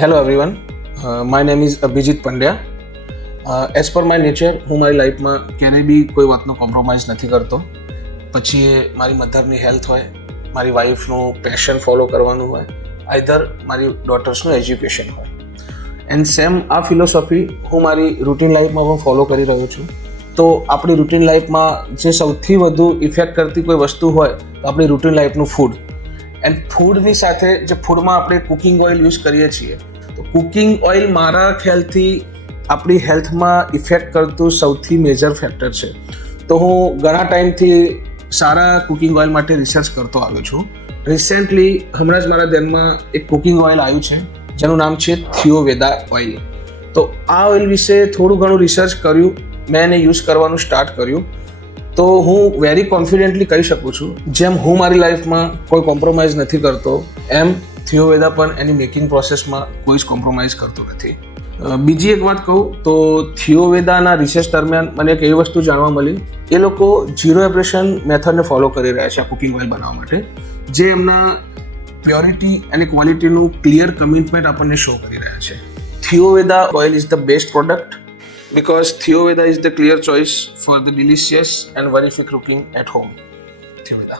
Hello everyone, my name is Abhijit Pandya. As per my nature હું મારી લાઈફમાં ક્યારેય બી કોઈ વાતનો કોમ્પ્રોમાઇઝ નથી કરતો. પછી એ મારી મધરની હેલ્થ હોય, મારી વાઈફનું પેશન ફોલો કરવાનું હોય, આઈધર મારી ડોટર્સનું એજ્યુકેશન હોય. એન્ડ સેમ આ ફિલોસોફી હું મારી રૂટીન લાઈફમાં પણ ફોલો કરી રહ્યો છું. તો આપણી રૂટીન લાઈફમાં જે સૌથી વધુ ઇફેક્ટ કરતી કોઈ વસ્તુ હોય તો આપણી રૂટીન લાઈફનું ફૂડ. એન્ડ ફૂડની સાથે જે ફૂડમાં આપણે કુકિંગ ઓઇલ યુઝ કરીએ છીએ, તો કુકિંગ ઓઇલ મારા ખ્યાલથી આપણી હેલ્થમાં ઇફેક્ટ કરતું સૌથી મેજર ફેક્ટર છે. તો હું ઘણા ટાઈમથી સારા કુકિંગ ઓઇલ માટે રિસર્ચ કરતો આવ્યો છું. રિસેન્ટલી હમણાં જ મારા ધ્યાનમાં એક કુકિંગ ઓઇલ આવ્યું છે જેનું નામ છે થિયોવેદા ઓઇલ. તો આ ઓઇલ વિશે થોડું ઘણું રિસર્ચ કર્યું, મેં એને યુઝ કરવાનું સ્ટાર્ટ કર્યું. તો હું વેરી કોન્ફિડન્ટલી કહી શકું છું, જેમ હું મારી લાઈફમાં કોઈ કોમ્પ્રોમાઇઝ નથી કરતો, એમ થિયોવેદા પણ એની મેકિંગ પ્રોસેસમાં કોઈ જ કોમ્પ્રોમાઇઝ કરતો નથી. બીજી એક વાત કહું તો થિયોવેદાના રિસર્ચ દરમિયાન મને એક એવી વસ્તુ જાણવા મળી, એ લોકો ઝીરો એબ્રેશન મેથડને ફોલો કરી રહ્યા છે આ કુકિંગ ઓઇલ બનાવવા માટે, જે એમના પ્યોરિટી અને ક્વોલિટીનું ક્લિયર કમિટમેન્ટ આપણને શો કરી રહ્યા છે. Thiyoveda oil is the best product because Thiyoveda is the clear choice for the delicious and worry-free cooking at home. Thiyoveda.